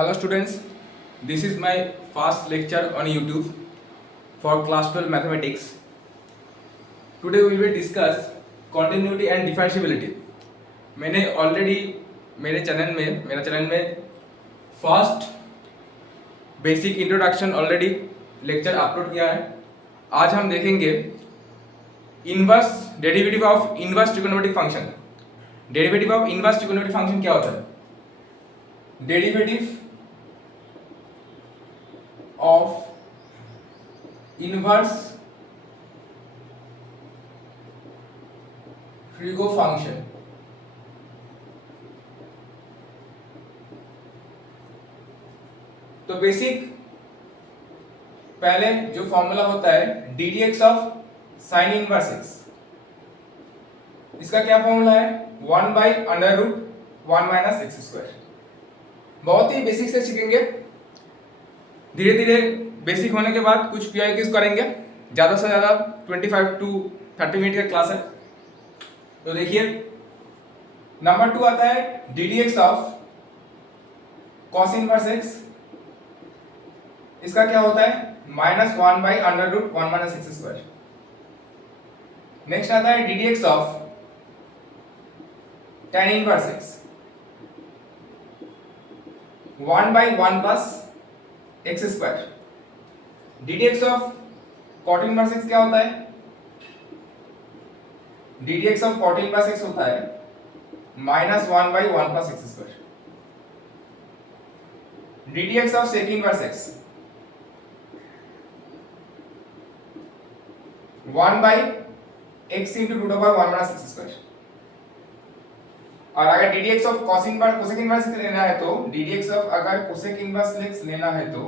Hello students, this is my first lecture on YouTube for class 12 mathematics. Today we will discuss continuity and differentiability. मैंने already मेरे channel में first basic introduction already lecture upload किया है. आज हम देखेंगे inverse derivative of inverse trigonometric function. Derivative of inverse trigonometric function क्या होता है? Derivative of inverse trigo function. तो बेसिक पहले जो फॉर्मूला होता है ddx of sine inverse x, इसका क्या फॉर्मूला है? 1 by under root 1 minus x square. बहुत ही बेसिक से सीखेंगे. धीरे धीरे बेसिक होने के बाद कुछ पीआईक्यूज करेंगे. ज़्यादा से ज़्यादा 25 to 30 मिनट का क्लास है. तो देखिए नंबर 2 आता है ddx of cos inverse x. इसका क्या होता है? -1 by under root 1 minus x square. Next आता है ddx of tan inverse x, 1 by 1 plus x square. ddx of cot inverse x क्या होता है? ddx of cot inverse x होता है -1 by 1 plus x square. ddx of sec inverse x 1 by x into root over 1 minus x square. और अगर ddx of cos inverse cosec inverse लेना है तो ddx ऑफ अगर कोसेक इनवर्स x लेना है तो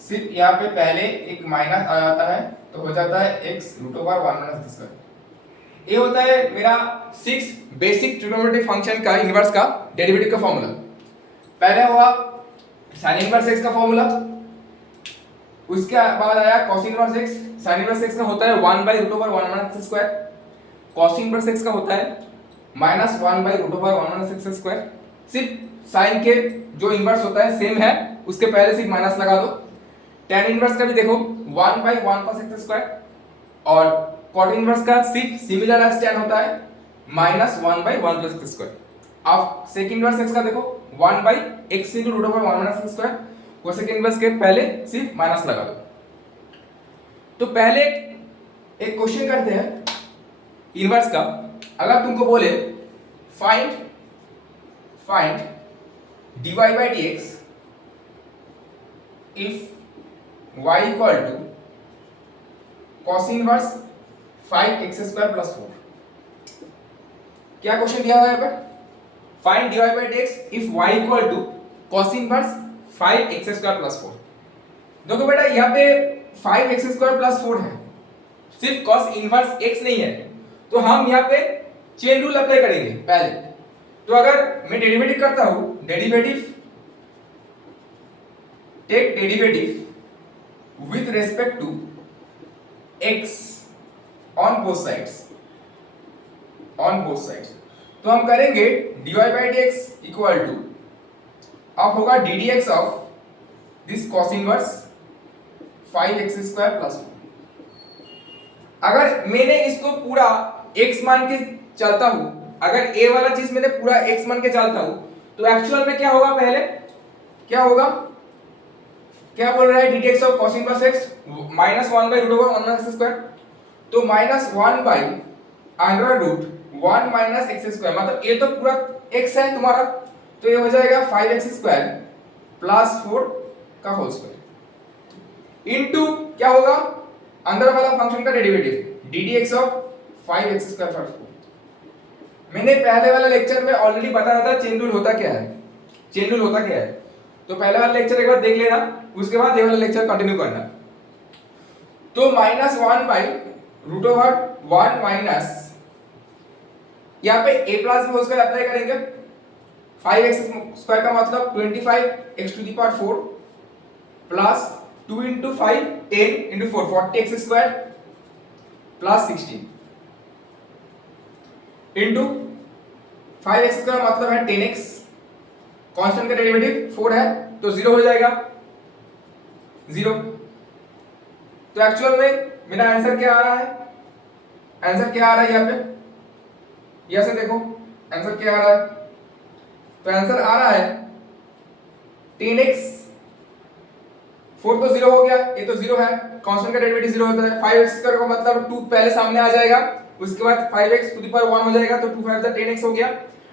सिर्फ यहाँ पे पहले एक माइनस आ जाता है तो हो जाता है x root over 1 minus x square. ये होता है मेरा 6 बेसिक ट्रिगोनोमेट्रिक फंक्शन का इनवर्स का डेरिवेटिव का फॉर्मूला. पहले हुआ sin इनवर्स x का फॉर्मूला, उसके बाद आया cos inverse x. sin inverse x का होता है 1 by root over 1 minus x square. cos inverse x का होता है -1 by root over 1 minus x square. सिर्फ sin के जो इनवर्स होता है सेम है, उसके पहले सिर्फ माइनस लगा दो. tan इनवर्स का भी देखो 1 बाई 1 प्लस एक्स स्क्वायर. और cot इनवर्स का सिर्फ सिमिलर एज tan होता है -1 बाई 1 प्लस एक्स स्क्वायर. अब sec इनवर्स x का देखो 1 by x into root over 1 minus x square. cosec inverse के पहले सिर्फ माइनस लगा दो. तो पहले एक क्वेश्चन करते हैं इनवर्स का. अगर तुमको बोले find dy by dx if y equal to cos inverse 5x square plus 4. क्या क्वेश्चन दिया हुआ है यहाँ पे? Find dy by dx if y equal to cos inverse 5x square plus 4. देखो बेटा यहाँ पे 5x स्क्वायर प्लस 4 है, सिर्फ cos इनवर्स x नहीं है. तो हम यहाँ पे चेन रूल अप्लाई करेंगे पहले. तो अगर मैं डेरिवेटिव करता हूं, take derivative with respect to x on both sides. तो हम करेंगे dy by dx equal to अब होगा ddx of this cos inverse 5x square plus 4. अगर मैंने इसको पूरा x मान के चलता हूं, अगर a वाला चीज मैंने पूरा x मान के चलता हूं तो एक्चुअल में क्या होगा? पहले क्या होगा? क्या बोल रहा है? ddx of cos inverse x -1 by root over 1 minus x square. तो -1 by under root 1 minus x square, मतलब ये तो पूरा x है तुम्हारा, तो ये हो जाएगा 5x स्क्वायर प्लस 4 का होल स्क्वायर इनटू क्या होगा? अंदर वाला फंक्शन का derivative ddx of 5x square plus 4. मैंने पहले वाला लेक्चर में ऑलरेडी बताया था चेन रूल होता क्या है. तो पहले वाला लेक्चर एक बार देख लेना, उसके बाद ये वाला लेक्चर कंटिन्यू करना. तो -1 बाई रूट ओवर 1 माइनस यहाँ पे a प्लस में उसका अप्लाई करेंगे. 5x स्क्वायर का मतलब 25x to the power 4 plus 2 into 5 10 into 4 40x square plus 16 into 5x square मतलब है 10x, कांस्टेंट का डेरिवेटिव 4 है तो 0 हो जाएगा 0। तो एक्चुअल में मेरा आंसर क्या आ रहा है, आंसर क्या आ रहा है यहाँ पे, यहां से देखो आंसर क्या आ रहा है। तो आंसर आ रहा है 10x, 4 तो 0 हो गया, ये तो 0 है, कांस्टेंट का डेरिवेटिव 0 होता है। 5x स्क्वायर का मतलब 2 पहले सामने आ जाएगा, उसके बाद 5x टू द पावर 1 हो जाएगा, तो 2 5 10x हो गया।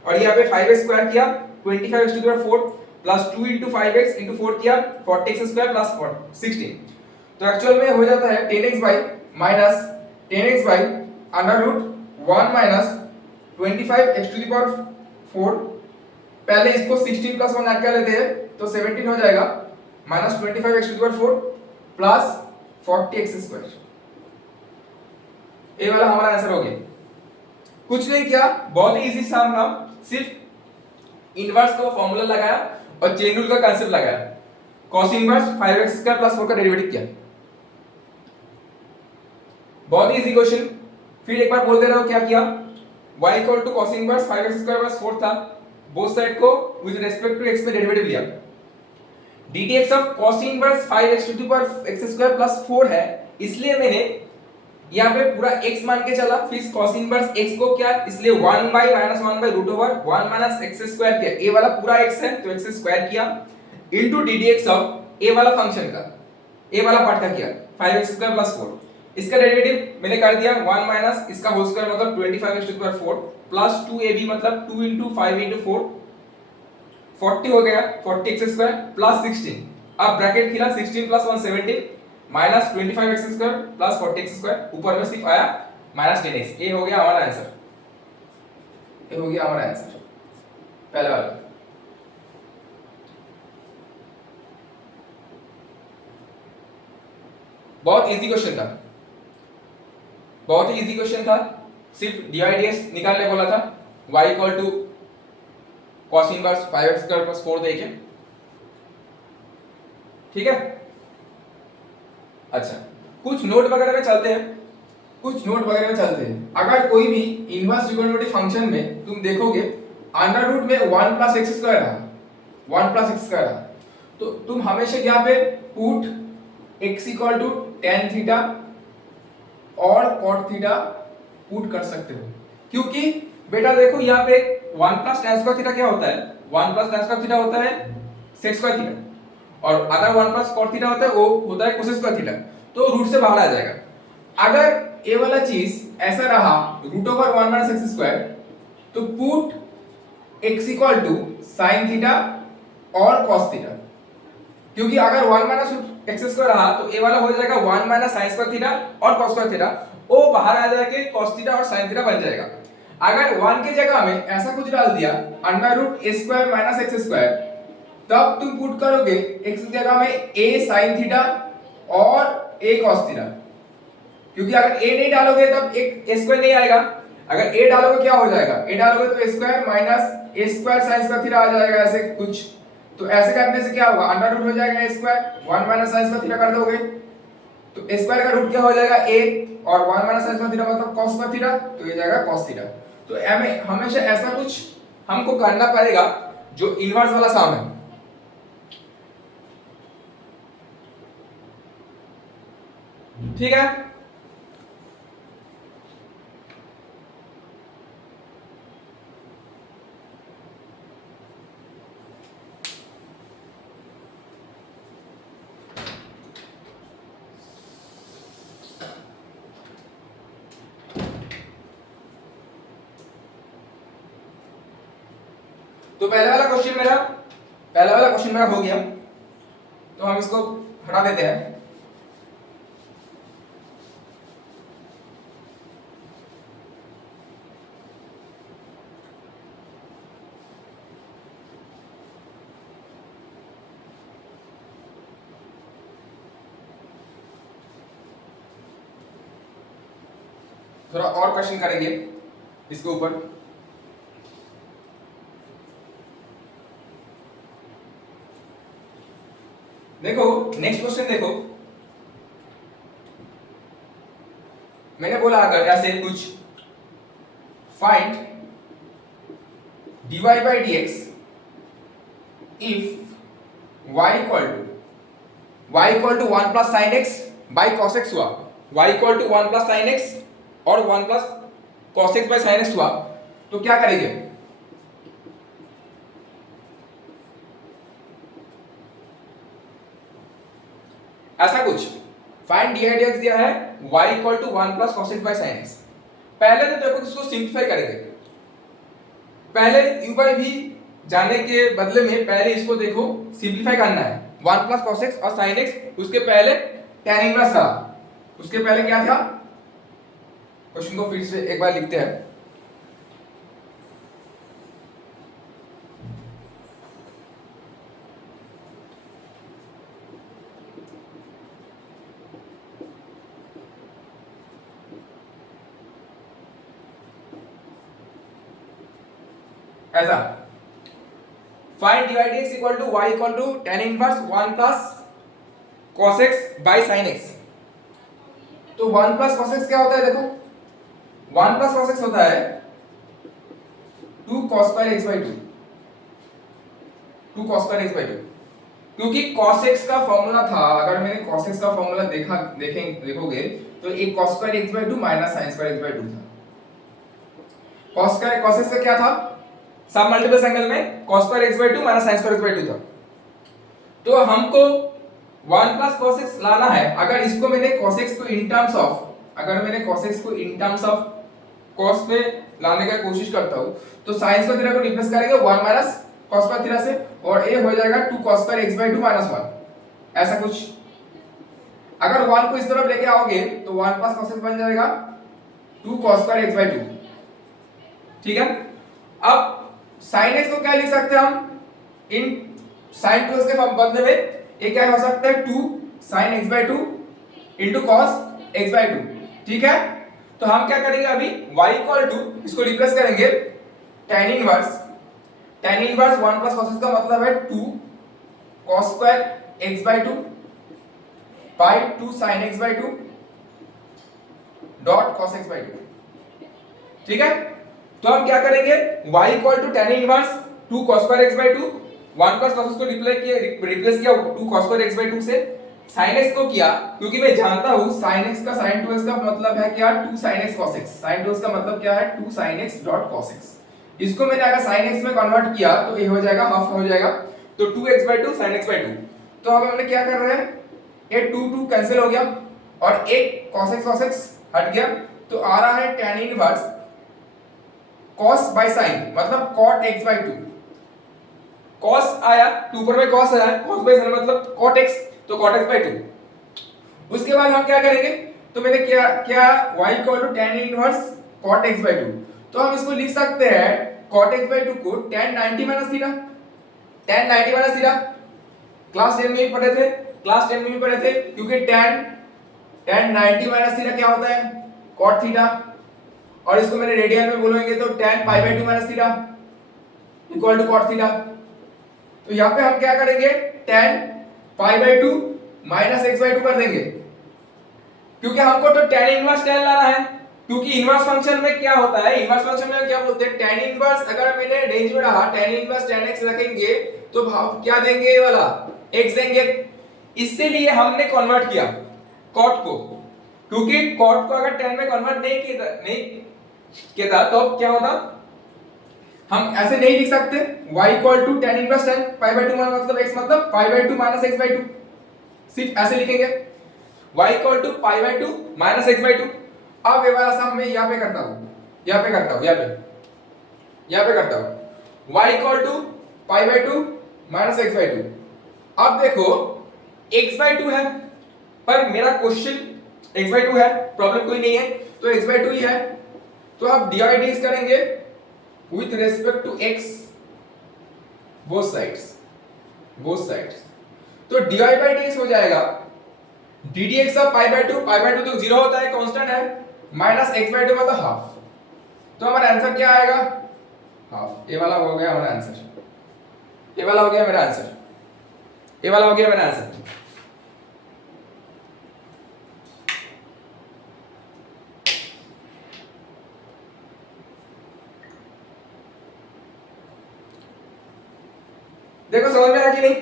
और यहाँ पे 5x स्क्वायर किया 25x to the power 4 plus 2 into 5x into 4 किया 40x स्क्वायर प्लस 16। तो एक्चुअल में हो जाता है 10x by minus 10x by under root 1 minus 25x to the power 4, पहले इसको 16 प्लस 1 ऐड कर लेते हैं तो 17 हो जाएगा, minus 25x to the power 4 plus 40x square. ये वाला हमारा आंसर हो गया। कुछ नहीं किया, बहुत ही इजी सम था, सिर्फ इनवर्स का फॉर्मूला लगाया और चेन रूल का कांसेप्ट लगाया, cos inverse 5x square plus 4 का डेरिवेटिव किया। बहुत ही इजी क्वेश्चन। फिर एक बार बोल दे रहा हूं क्या किया, y equal to cos inverse 5x square plus 4 था, बोथ साइड को विद रिस्पेक्ट टू x में डेरिवेटिव लिया। ddx of cos inverse 5x to the power x square plus 4 है, इसलिए मैंने यहाँ पे पूरा x मान के चला, फिर cos इनवर्स x को क्या, इसलिए 1 by minus 1 by root over 1 minus x square किया, ये वाला पूरा x है तो x स्क्वायर किया इनटू ddx ऑफ a वाला फंक्शन का, a वाला पार्ट का किया 5x स्क्वायर प्लस 4, इसका डेरिवेटिव मैंने कर दिया 1 माइनस इसका होल स्क्वायर मतलब 25x to the power 4 plus 2ab मतलब 2 into 5 into 4 40 हो गया 40x स्क्वायर प्लस 16, अब ब्रैकेट खुला 16 plus 1 17 minus 25x square plus 40x square, ऊपर में सिर्फ आया माइनस 10x। ये हो गया हमारा आंसर, ये हो गया हमारा आंसर पहले वाला। बहुत इजी क्वेश्चन था, बहुत ही इजी क्वेश्चन था, सिर्फ डीआईडीएस निकालने बोला था, y equal to cos inverse 5x square plus 4 देके, ठीक है। अच्छा, कुछ नोट वगैरह में चलते हैं, कुछ नोट वगैरह में चलते हैं। अगर कोई भी इनवर्स ट्रिगोनोमेट्रिक फंक्शन में तुम देखोगे अंडर रूट में 1 प्लस एक्स स्क्वायर है, 1 प्लस एक्स स्क्वायर है, तो तुम हमेशा यहाँ पे put x equal to tan theta और cot थीटा पुट कर सकते हो, क्योंकि बेटा देखो यहाँ पे 1 प्लस tan स्क्वायर थीटा क्या होता है, 1 प्लस tan स्क्वायर थीटा होता है sec स्क्वायर थीटा, और अगर 1 प्लस cot थीटा होता है वो होता है cos स्क्वायर थीटा, तो रूट से बाहर आ जाएगा। अगर ये वाला चीज ऐसा रहा root over 1 minus x square, तो put x equal to sin theta और cos थीटा, क्योंकि अगर 1 माइनस एक्स स्क्वायर रहा तो ये वाला हो जाएगा 1 माइनस sin स्क्वायर थीटा और cos स्क्वायर थीटा, वो बाहर आ जाके cos थीटा और sin थीटा बन जाएगा। अगर 1 के जगह में ऐसा कुछ डाल दिया under root a square minus x square, तब तुम पुट करोगे x की जगह में a sin थीटा और a cos थीटा, क्योंकि अगर a नहीं डालोगे तब एक a स्क्वायर नहीं आएगा, अगर a डालोगे क्या हो जाएगा, a डालोगे तो a square minus a square sin square theta आ जाएगा ऐसे कुछ, तो ऐसे करने से क्या होगा अंडर रूट हो जाएगा a square 1 minus sin square theta कर दोगे तो a स्क्वायर का रूट क्या हो जाएगा a, और 1 माइनस sin स्क्वायर थीटा मतलब cos स्क्वायर थीटा, तो ये जाएगा cos थीटा। तो हमें हमेशा ऐसा कुछ हमको करना पड़ेगा जो इनवर्स वाला सम है। ठीक है, तो पहला वाला क्वेश्चन मेरा हो गया, तो हम इसको हटा देते हैं। थोड़ा और क्वेश्चन करेंगे इसके ऊपर। देखो नेक्स्ट क्वेश्चन देखो, मैंने बोला अगर ऐसे कुछ find dy by dx if y equal to 1 plus sine x by cos x हुआ, y equal to 1 plus sine x और 1 plus cos x by sine x हुआ, तो क्या करेंगे, ऐसा कुछ find d i d x दिया है y equal to 1 plus cos x by sine x. पहले तो देखो इसको सिंप्लीफाई करेंगे, पहले u बाई v जाने के बदले में पहले इसको देखो सिंप्लीफाई करना है। 1 प्लस कॉस एक्स और साइन एक्स, उसके पहले tan इनवर्स था, उसके पहले क्या था, क्वेश्चन को फिर से एक बार लिखते हैं। ऐसा find d x equal to y equal to tan inverse 1 plus cos x by sin x। तो 1 प्लस cos x क्या होता है, देखो 1 प्लस cos x होता है 2 cos square x by 2, 2 cos square x by 2, क्योंकि cos x का formula था, अगर मैंने cos x का फॉर्मूला देखोगे तो एक cos square x by 2 minus sin square x by 2 था। cos x का क्या था, सब मल्टीपल एंगल में cos square x by 2 minus sin square x by 2 था। तो हमको 1 प्लस cos x लाना है, अगर इसको मैंने cos x को इन टर्म्स ऑफ, अगर मैंने cos x को इन टर्म्स ऑफ cos पे लाने का कोशिश करता हूं तो sin स्क्वायर थीटा को रिप्लेस करेंगे 1 माइनस cos स्क्वायर थीटा से, और ये हो जाएगा 2 cos square x by 2 minus 1, ऐसा कुछ। अगर 1 को इस तरफ लेके आओगे तो 1 प्लस cos x बन जाएगा 2 cos स्क्वायर x बाई 2, ठीक है। अब sin x को क्या लिख सकते हैं हम, इन sin 2x के बदले में ये क्या हो सकता है 2 sin x by 2 into cos x by 2, ठीक है। तो हम क्या करेंगे अभी, y इक्वल टू इसको रिप्लेस करेंगे tan inverse 1 plus cos x का मतलब है 2 cos square x by 2 by 2 sin x by 2 dot cos x by 2, ठीक है। तो हम क्या करेंगे, y equal to tan inverse 2 cos square x by 2, 1 plus cos x को रिप्लेस किया 2 cos स्क्वायर x बाई 2 से, sin x को किया, क्योंकि मैं जानता हूं sin x का sin 2x का मतलब है क्या, 2 sin x cos x, sin 2x का मतलब क्या है 2 sin x dot cos x। इसको मैंने अगर sin x में कन्वर्ट किया तो ये हो जाएगा हाफ हो जाएगा, तो 2x by 2 sin x by 2। तो अब हमने क्या कर रहे हैं, ये 2 कैंसिल हो गया और एक cos x हट गया, तो आ रहा है tan inverse cos by sin मतलब cot x बाय 2, cos आया 2 पर में cos आया, cos बाय sin मतलब cot x, तो cot x बाय 2। उसके बाद हम क्या करेंगे, तो मैंने क्या y equal to tan inverse cot x by 2, तो हम इसको लिख सकते हैं cot x बाय 2 को tan 90 minus theta, tan 90 minus theta class 10 में भी पढ़े थे, क्योंकि tan 90 माइनस थीटा क्या होता है cot थीटा, और इसको मैंने रेडियन में बोलेंगे तो tan pi by 2 minus theta equal to cot theta. तो यहाँ पे हम क्या करेंगे, tan pi by 2 minus x by 2 कर देंगे, क्योंकि हमको तो tan इनवर्स tan लाना है, क्योंकि इनवर्स फंक्शन में क्या होता है, इनवर्स फंक्शन में क्या बोलते हैं, tan इनवर्स अगर मैंने रेंज में रहा tan इनवर्स tan x रखेंगे तो भाव क्या देंगे, ये वाला x देंगे, इसलिए हमने कन्वर्ट किया cot को, क्योंकि cot को अगर tan में कन्वर्ट नहीं किया तो क्या होता, हम ऐसे नहीं लिख सकते y equal to tan inverse tan pi by 2 मतलब x मतलब pi by 2 minus x by 2, सिर्फ ऐसे लिखेंगे y equal to pi by 2 minus x by 2। अब ये वाला सम मैं यहाँ पे करता हूँ, यहाँ पे करता हूँ y equal to pi by 2 minus x by 2। अब देखो x बाय 2 है, पर मेरा क्वेश्चन x बाय 2 है, प्रॉब्लम कोई नहीं है, तो x बाय 2 ही है, तो अब dy करेंगे with respect to x both sides, तो dy by dx हो जाएगा d dx of pi by 2 तो 0 होता है, कांस्टेंट है, माइनस x बाय 2 मतलब हाफ, तो हमारा आंसर क्या आएगा, हाफ। ये वाला हो गया हमारा आंसर, ये वाला हो गया मेरा आंसर। देखो समझ में आया कि नहीं,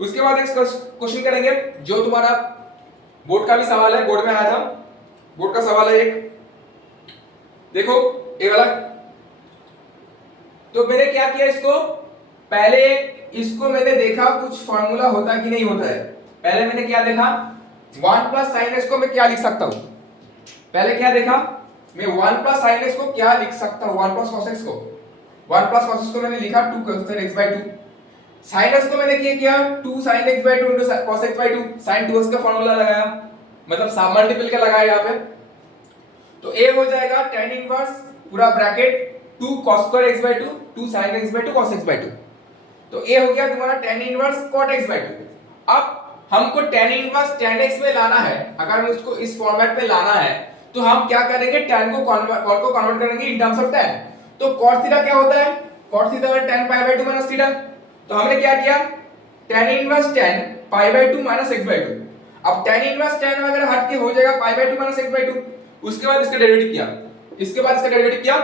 उसके बाद एक क्वेश्चन करेंगे जो तुम्हारा बोर्ड का भी सवाल है, बोर्ड में आया था, बोर्ड का सवाल है एक, देखो ये वाला। तो मैंने क्या किया, इसको पहले इसको मैंने देखा कुछ फॉर्मूला होता कि नहीं होता है। पहले मैंने क्या देखा, 1 प्लस साइन एक्स को मैं क्या लिख सकता हूं, पहले क्या देखा मैं 1 प्लस साइन एक्स को क्या लिख सकता हूं, 1 प्लस cos x को, 1 प्लस cos x को मैंने लिखा 2 cos x/2, sin x को मैंने क्या किया 2 sin x/2 into cos x/2, sin 2x का फार्मूला लगाया, मतलब सब मल्टीपल का लगाया यहां पे। तो a हो जाएगा tan इनवर्स पूरा bracket 2 cos² x/2 2 sin x/2 cos x/2। तो a हो गया तुम्हारा tan इनवर्स cot x/2। अब हमको tan इनवर्स tan x में लाना है, अगर हम इसको इस फॉर्मेट में लाना है तो हम क्या करेंगे, tan को cot को कन्वर्ट करेंगे इन टर्म्स ऑफ tan। तो cot थीटा क्या होता है, cot थीटा है tan π/2 माइनस थीटा। तो हमने क्या किया, tan inverse tan π/2 minus x/2। अब tan इनवर्स tan वगैरह हट के हो जाएगा π/2 माइनस x/2। उसके बाद इसका डेरिवेटिव किया, इसके बाद इसका डेरिवेटिव किया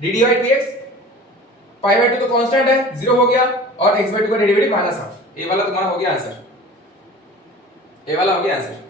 dd/dx, π/2 तो कांस्टेंट है 0 हो गया, और x/2 का डेरिवेटिव -1/2। ये वाला तुम्हारा हो गया आंसर, ये वाला हो गया आंसर।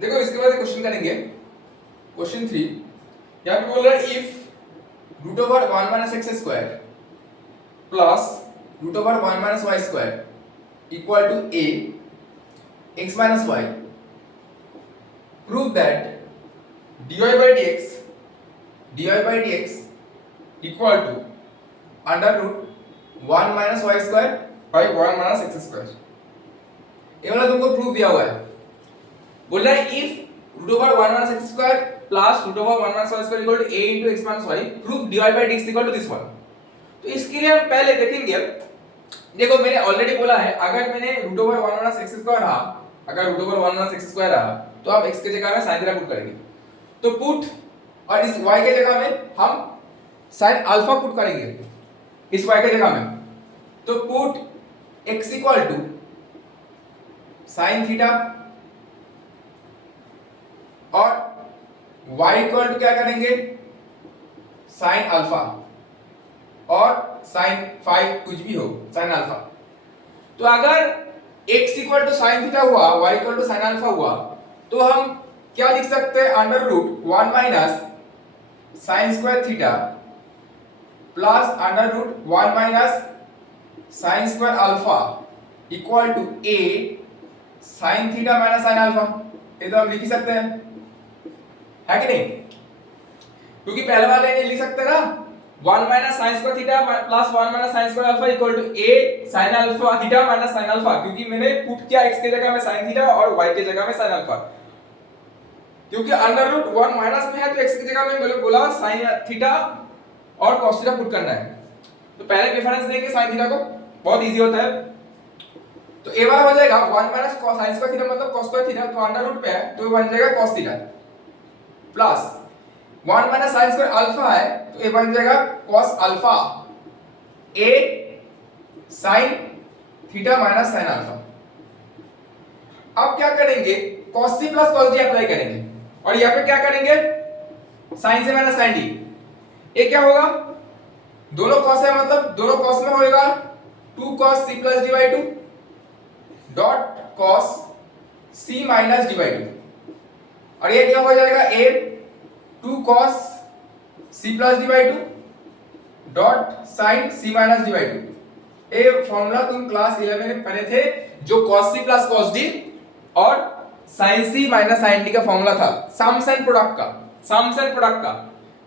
देखो इसके बाद क्वेश्चन करेंगे, क्वेश्चन 3। यहां पे बोल रहा है if root over 1 minus x square plus root over 1 minus y square equal to a x minus y, prove that dy by dx equal to under root 1 minus y square by 1 minus x square. ये वाला तुमको proof दिया हुआ है, बोल रहा है if root over 1 minus x square plus root over 1 minus y square equal to a into x minus y, proof dy by dx equal to this one. तो इसके लिए हम पहले देखेंगे, देखो मैंने ऑलरेडी बोला है अगर मैंने root over 1 minus x square रहा, अगर root over 1 minus x square रहा तो आप x के जगह में sin थीटा पुट करेंगे, तो पुट, और इस y के जगह में हम sin अल्फा पुट करेंगे इस y के जगह में। तो put x equal to sin theta और y इक्वल टू क्या करेंगे sin अल्फा, और sin फाई कुछ भी हो sin अल्फा। तो अगर x equal to sin theta हुआ, y equal to sin alpha हुआ, तो हम क्या लिख सकते हैं, under root 1 minus sin square theta plus under root 1 minus sin square alpha equal to a sin theta minus sin alpha. ये तो हम लिख ही सकते हैं, है कि नहीं, क्योंकि पहले वाले ये लिख सकते हैं ना 1 minus sin square theta plus 1 minus sin square alpha equal to a sin alpha theta minus sin alpha, क्योंकि मैंने पुट किया x के जगह में sin थीटा और y के जगह में sin अल्फा, क्योंकि अंडर रूट 1 माइनस में है तो x की जगह में मैंने बोला sin थीटा और cos थीटा पुट करना है। तो पहले प्रेफरेंस देंगे sin थीटा को, बहुत इजी होता है। तो a बार हो जाएगा 1 minus cos sin square theta मतलब cos स्क्वायर थीटा, तो अंडर रूट पे है तो बन जाएगा cos theta plus 1 minus sin square alpha है तो ये बन जाएगा cos alpha a sin theta minus sin alpha. अब क्या करेंगे, cos c plus cos d apply करेंगे, और यहाँ पे क्या करेंगे sin से माइनस sin d। ये क्या होगा, दोनों cos है मतलब दोनों cos में होएगा 2 cos c plus d by 2 dot cos c minus d by 2, और ये क्या हो जाएगा a 2 cos c plus d by 2 dot sin c minus d by 2। ये फॉर्मूला तुम क्लास 11 में पढ़े थे, जो cos c plus cos d और sin c minus sin d का फॉर्मूला था सम प्रोडक्ट का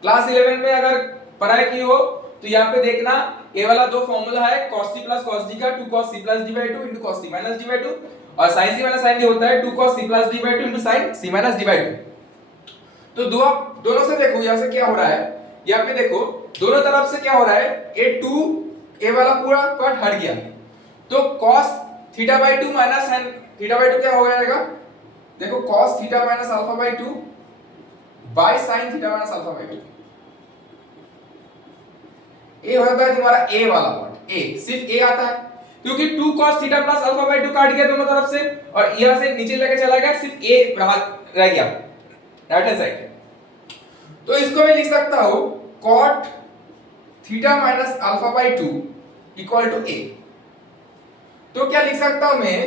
क्लास 11 में अगर पढ़ाई की हो तो यहाँ पे देखना ये वाला दो फॉर्मूला है cos c plus cos d का 2 cos c plus d by 2 into cos c minus d by 2 और sin c minus sin d होता है 2 cos c plus d by 2 into sin c minus d by 2। तो दोनों से देखो यहाँ से क्या हो रहा है, यहाँ पे देखो दोनों तरफ से क्या हो रहा है, ये 2 ये वाला पूरा पार्ट हट गया तो cos theta by 2 minus sin theta by 2 क्या हो जाएगा, देखो cos theta minus alpha by 2 by sin theta minus alpha by 2। ए होता है तुम्हारा ए वाला पार्ट, ए सिर्फ ए आता है क्योंकि 2 cos theta plus alpha by 2 काट गया दोनों तरफ से और यहां से नीचे लेके चला गया, सिर्फ ए रह गया राइट हैंड साइड। तो इसको मैं लिख सकता हूं cot theta minus alpha by 2 equal to a. तो क्या लिख सकता हूं मैं,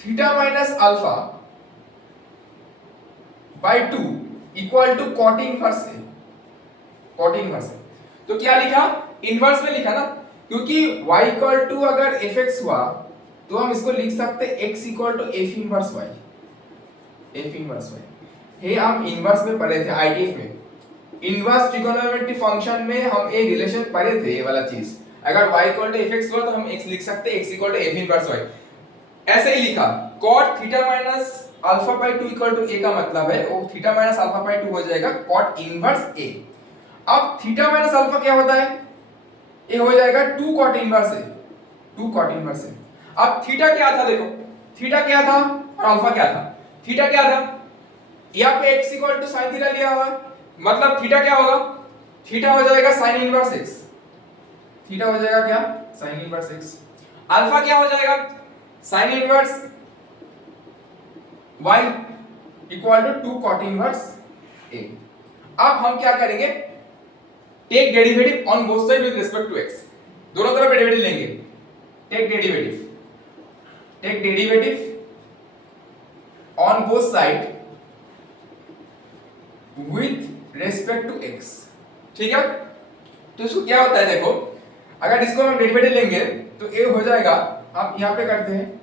theta minus alpha by 2 equal to cot inverse a, cot inverse a. तो क्या लिखा, इनवर्स में लिखा ना, क्योंकि y इक्वल टू अगर fx हुआ तो हम इसको लिख सकते x equal to f inverse y, f inverse y। ये हम इनवर्स में पढ़े थे आईटीएफ में, इनवर्स ट्रिगोनोमेट्रिक फंक्शन में हम एक रिलेशन पढ़े थे ये वाला चीज, अगर y इक्वल टू fx हुआ तो हम x लिख सकते x equal to f inverse y। ऐसे ही लिखा cot theta minus alpha by 2 equal to a का मतलब है वो थीटा माइनस अल्फा बाय 2 हो जाएगा cot इनवर्स a। अब थीटा माइनस अल्फा क्या होता है, ये हो जाएगा 2 cot इनवर्स है, 2 cot इनवर्स है। अब थीटा क्या था, देखो थीटा क्या था और अल्फा क्या था। थीटा क्या था, यहाँ पे x equal to sin theta लिया हुआ, मतलब थीटा क्या होगा, थीटा हो जाएगा sin इनवर्स x, थीटा हो जाएगा क्या, sin इनवर्स x। अल्फा क्या हो जाएगा, sin inverse y equal to 2 cot inverse a। अब हम क्या करेंगे, take derivative on both side with respect to x, दोनों तरफ डेरिवेटिव लेंगे। Take derivative on both side with respect to x, ठीक है। तो इसको क्या होता है, देखो अगर इसको हम डेरिवेटिव लेंगे तो a हो जाएगा, आप यहाँ पे करते हैं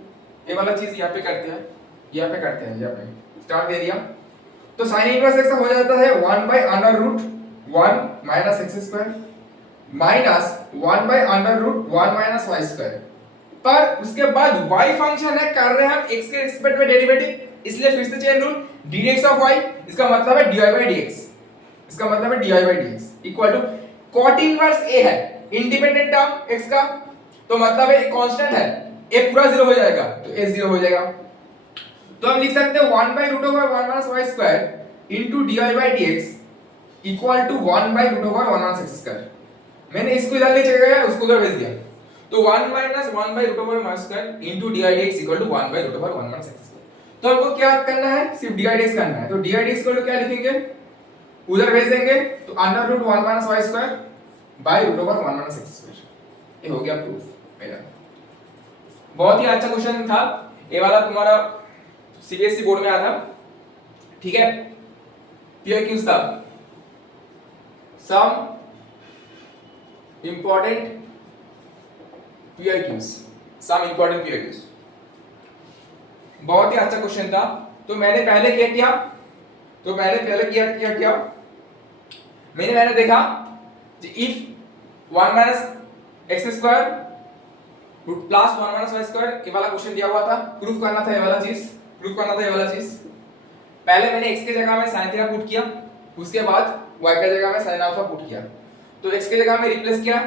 ये वाला चीज, यहाँ पे करते हैं, यहाँ पे करते हैं, यहाँ पे स्टार दे दिया तो sin इनवर्स x हो जाता है 1 by under root 1 minus x square minus 1 by under root 1 minus y square. पर उसके बाद y फंक्शन है, कर रहे हैं हम x के रिस्पेक्ट में डेरिवेटिव, इसलिए फिर से chain rule dx of y, इसका मतलब है dy by dx, इसका मतलब है dy by dx equal to cot inverse a है, इंडिपेंडेंट टर्म x का, तो मतलब है कांस्टेंट है, a पूरा 0 हो जाएगा तो a 0 हो जाएगा। तो हम लिख सकते हैं 1 by root over 1 minus y square into dy by dx equal to 1 by root over 1 minus x square. मैंने इसको इधर ले चला गया, उसको उधर भेज दिया, तो 1 minus 1 by root over y square into dy dx equal to 1 by root over 1 minus x square. तो हमको क्या करना है, सिर्फ dy dx करना है, तो dy dx इक्वल टू क्या लिखेंगे, उधर भेज देंगे तो under root 1 minus y square by root over 1 minus x square. ये हो गया प्रूफ मेरा। बहुत ही अच्छा क्वेश्चन था ये वाला, तुम्हारा सीबीएसई बोर्ड में आया था, ठीक है। पीआईक्यूज था, सम इंपॉर्टेंट पीआईक्यूज, सम इंपॉर्टेंट पीआईक्यूज, बहुत ही अच्छा क्वेश्चन था। तो मैंने पहले क्या किया, तो मैंने पहले क्या मैंने देखा if 1 minus x square plus 1 minus y square, ये वाला क्वेश्चन दिया हुआ था, प्रूफ करना था ये वाला चीज, प्रूफ करना था ये वाला चीज। पहले मैंने x के जगह में sin थीटा पुट किया, उसके बाद y के जगह में sin अल्फा पुट किया, तो x के जगह में रिप्लेस किया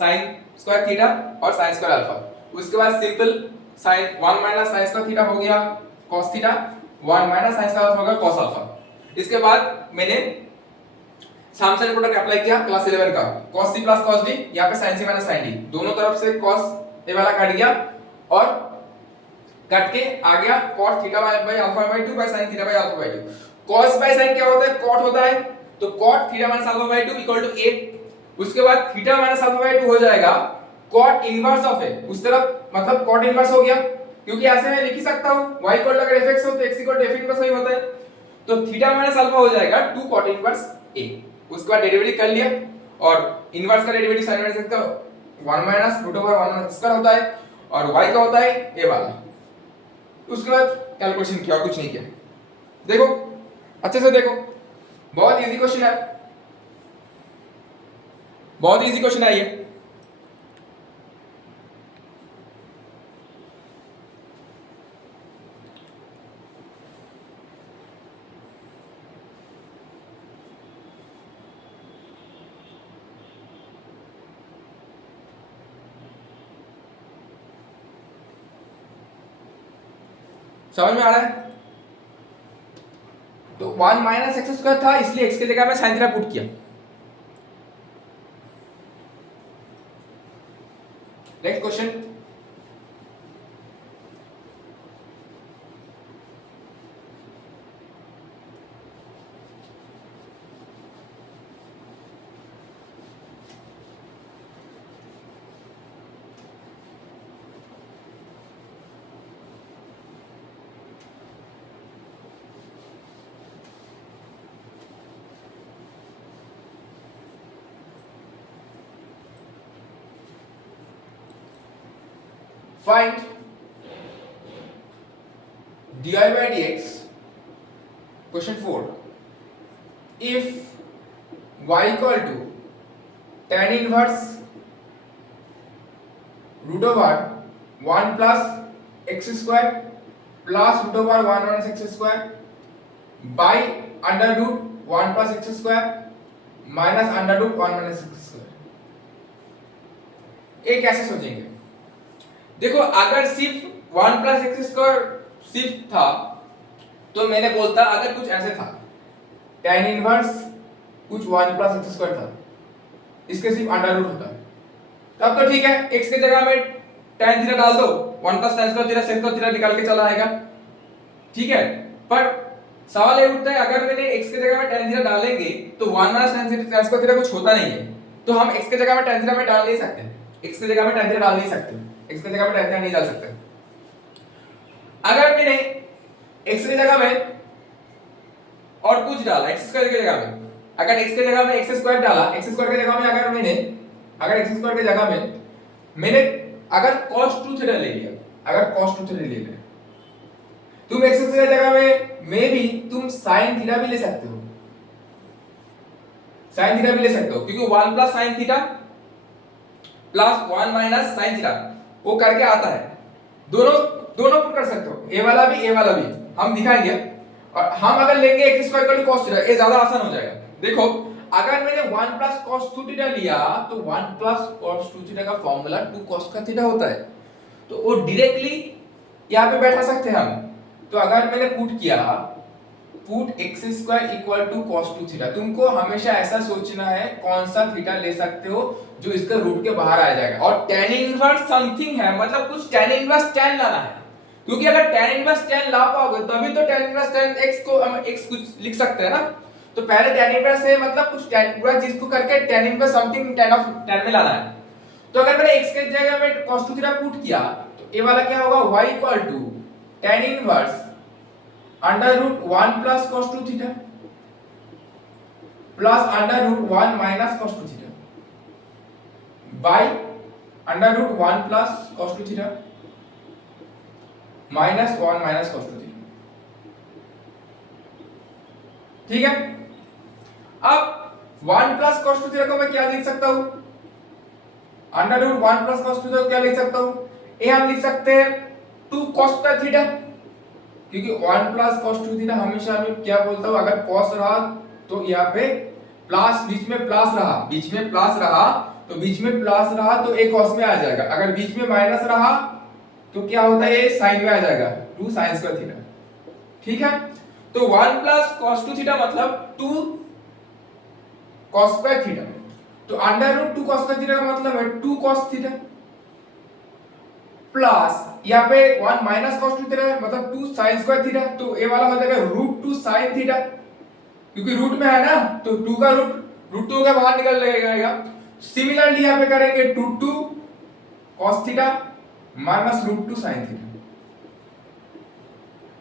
sin स्क्वायर थीटा और sin स्क्वायर अल्फा, उसके बाद simple sin 1 minus sin square theta हो गया cos theta, 1 minus sin square alpha हो गया cos अल्फा। इसके बाद मैंने सम प्रोडक्ट अप्लाई किया क्लास 11 का, cos c plus cos d, यहां पे sin c minus sin d, दोनों तरफ से cos ये वाला कट गया और कट के आ गया cot theta by alpha by 2 by sin theta by alpha by 2। cos by sin क्या होता है, cot होता है, तो cot theta minus alpha by 2 equal to a। उसके बाद थीटा माइनस अल्फा बाय 2 हो जाएगा cot इनवर्स ऑफ a, उस तरफ मतलब cot इनवर्स हो गया, क्योंकि ऐसे मैं लिख ही सकता हूं y इक्वल अगर fx हो तो x equal to f inverse ही होता है, तो थीटा माइनस अल्फा हो जाएगा 2 cot इनवर्स a। उसके बाद डेरिवेटिव कर लिया और इनवर्स का डेरिवेटिव sin इनवर्स का 1 minus root over 1 minus square होता है और y का होता है a वाला। उसके बाद कैलकुलेशन किया और कुछ नहीं किया। देखो अच्छे से देखो, बहुत इजी क्वेश्चन है, बहुत इजी क्वेश्चन है ये। समझ में आ रहा है? तो 1 माइनस एक्स स्क्वायर था, इसलिए एक्स की जगह में साइन थीटा पुट किया। Next question, find dy by dx, question 4, if y equal to tan inverse root over 1 plus x square plus root over 1 minus x square by under root 1 plus x square minus under root 1 minus x square। ये कैसे सोचेंगे? देखो अगर सिर्फ 1 plus x square सिर्फ था तो मैंने बोलता, अगर कुछ ऐसे था tan इनवर्स कुछ 1 प्लस एक्स स्क्वायर था, इसके सिर्फ अंडर रूट होता तब तो ठीक है, x की जगह में tan थीटा डाल दो, 1 plus sin square theta sec square theta निकाल के चला आएगा, ठीक है। पर सवाल ये उठता है, अगर मैंने x की जगह में tan थीटा डालेंगे तो 1 माइनस sin स्क्वायर थीटा कुछ होता नहीं है, तो हम x की जगह में tan थीटा में डाल नहीं सकते, x की जगह में tan थीटा डाल नहीं सकते, x की जगह में tan थीटा नहीं डाल सकते। अगर मैंने x की जगह में और कुछ डाला x स्क्वायर की जगह में, अगर x की जगह में x स्क्वायर डाला, x स्क्वायर की जगह में अगर x स्क्वायर की जगह में मैंने अगर cos 2 थीटा ले लिया, अगर cos 2 थीटा ले लिया, तुम x की जगह में भी तुम sin थीटा भी ले सकते हो, sin थीटा भी ले सकते हो, क्योंकि 1 plus sin theta plus 1 minus sin theta वो करके आता है, दोनों पुट कर सकते हो, ए वाला भी हम दिखाएंगे। और हम अगर लेंगे x square equal to cos थीटा, ये ज्यादा आसान हो जाएगा। देखो अगर मैंने 1 प्लस cos 2 थीटा लिया तो 1 प्लस cos 2 थीटा का फॉर्मूला 2 cos का थीटा होता है, तो वो डायरेक्टली यहां पे बैठा सकते हैं हम। तो अगर मैंने पुट किया put x square equal to cos 2 theta, तुमको हमेशा ऐसा सोचना है कौन सा थीटा ले सकते हो जो इसके रूट के बाहर आ जाएगा, और tan इनवर्स समथिंग है, मतलब कुछ tan इनवर्स tan लाना है, क्योंकि अगर tan इनवर्स tan ला पाओगे तभी तो tan इनवर्स tan x को हम x कुछ लिख सकते हैं ना। तो पहले tan इनवर्स है मतलब कुछ tan पूरा चीज को करके tan inverse something tan of tan में लाना है। तो अगर मैंने x के जगह में cos 2 थीटा पुट किया तो ये वाला क्या होगा, y equal to tan inverse under root 1 plus cos 2 theta plus under root 1 minus cos 2 theta by under root 1 plus cos 2 theta minus 1 minus cos 2 theta, ठीक है। अब 1 प्लस cos 2 थीटा को मैं क्या लिख सकता हूं, under root 1 plus cos 2 theta को क्या लिख सकता हूं, ये हम लिख सकते हैं 2 cos स्क्वायर थीटा, क्योंकि 1 प्लस cos 2 थीटा हमेशा मैं क्या बोलता हूं, अगर cos रहा तो यहाँ पे प्लस, बीच में प्लस रहा, बीच में प्लस रहा तो बीच में प्लस रहा तो एक cos में आ जाएगा, अगर बीच में माइनस रहा तो क्या होता है, ये साइन में आ जाएगा 2 sin स्क्वायर थीटा, ठीक है। तो 1 प्लस cos 2 थीटा मतलब 2 cos स्क्वायर थीटा, तो under root 2 cos square theta का मतलब है 2 cos थीटा प्लस यहाँ पे 1 माइनस cos 2 थीटा मतलब 2 sin स्क्वायर थीटा, तो ये वाला हो जाएगा रूट 2 sin थीटा, क्योंकि रूट में है ना तो 2 का रूट 2 के बाहर निकल जाएगा। सिमिलरली यहाँ पे करेंगे 2 cos theta minus root 2 sin theta.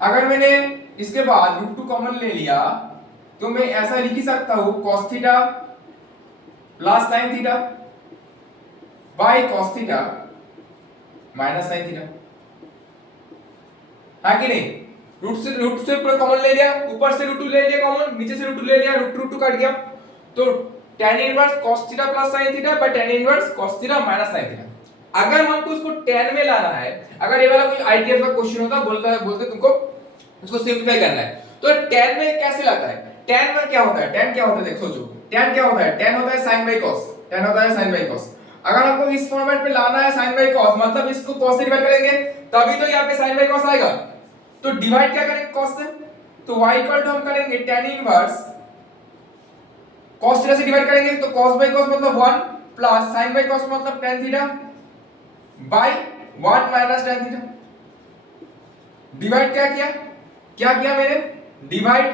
अगर मैंने इसके बाद रूट 2 कॉमन ले लिया तो मैं ऐसा लिख ही सकता हूं cos theta plus sin theta bye cos theta minus sin theta, है कि नहीं। रूट से पूरा कॉमन ले लिया, ऊपर से रूट 2 ले लिया कॉमन, नीचे से रूट 2 ले लिया, रूट 2 कट गया, तो tan inverse cos theta plus sin theta bye tan inverse cos theta minus sin theta. अगर हमको इसको tan में लाना है, अगर ये वाला कोई आईटीएफ का क्वेश्चन होता बोलते तुमको इसको सिंपलीफाई करना है, तो tan में कैसे लाता है? tan में क्या होता है? tan क्या होता है देखो, सोचो tan क्या होता है? tan होता है sin बाय cos, tan होता है sin बाय cos। अगर हमको इस फॉर्मेट में लाना है sin बाय cos, मतलब इसको cos से डिवाइड करेंगे तभी तो यहाँ पे sin बाय cos आएगा, तो डिवाइड क्या करेंगे cos से, तो y इक्वल टू हम करेंगे tan इनवर्स cos थीटा से डिवाइड करेंगे तो cos बाय cos मतलब 1 प्लस sin बाय cos मतलब tan theta by 1 minus tan theta. Divide क्या किया मैंने? डिवाइड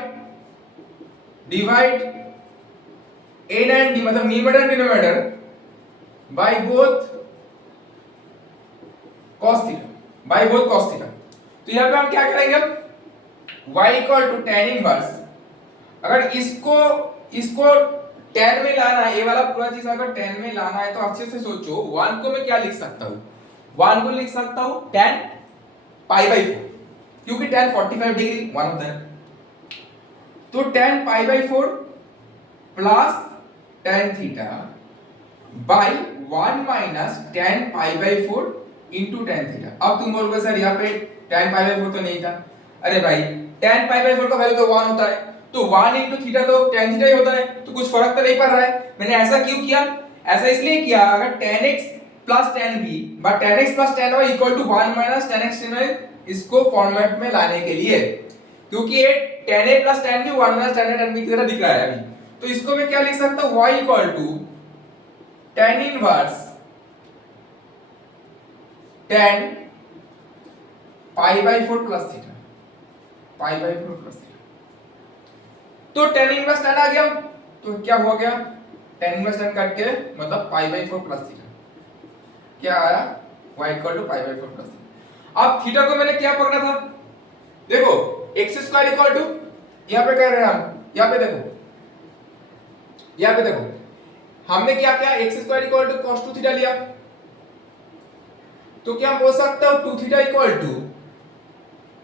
a एंड d मतलब numerator denominator by both cos theta, तो यहां पे हम क्या करेंगे? y equal to tan inverse, अगर इसको tan में लाना है, ये वाला पूरा चीज अगर tan में लाना है तो अच्छे से सोचो, 1 को मैं क्या लिख सकता हूं? 1 को लिख सकता हूं tan पाई बाय 4, क्योंकि tan 45 डिग्री 1 होता है, तो tan pi by 4 plus tan theta by 1 minus tan pi by 4 into tan theta. अब तुम बोलोगे सर यहाँ पे tan पाई बाय 4 तो नहीं था। अरे भाई tan पाई बाय 4 का वैल्यू तो 1 होता है, तो 1 इनटू थीटा तो tan थीटा ही होता है, तो कुछ फर्क तो नहीं पड़ रहा है। मैंने ऐसा क्यों किया? ऐसा इसलिए किया, अगर tan x plus tan b but tan x plus tan y equal to 1 minus tan x में इसको फॉर्मेट में लाने के लिए, क्योंकि ये tan a plus tan b 1 minus tan b की तरह दिख रहा है अभी, तो इसको मैं क्या लिख सकता हूं? y equal to tan inverse tan pi by 4 plus theta, pi by 4 plus theta, तो tan इनवर्स tan आ गया, तो क्या हो गया? tan इनवर्स tan कट के मतलब पाई बाय 4 प्लस थीटा, क्या आया? y equal to pi by 4 plus theta. अब थीटा को मैंने क्या पकड़ा था? देखो x स्क्वायर इक्वल टू, यहां पे कर रहे हैं हम, यहां पे देखो हमने क्या किया? x square equal to cos 2 theta लिया, तो क्या बोल सकता हूं 2 theta equal to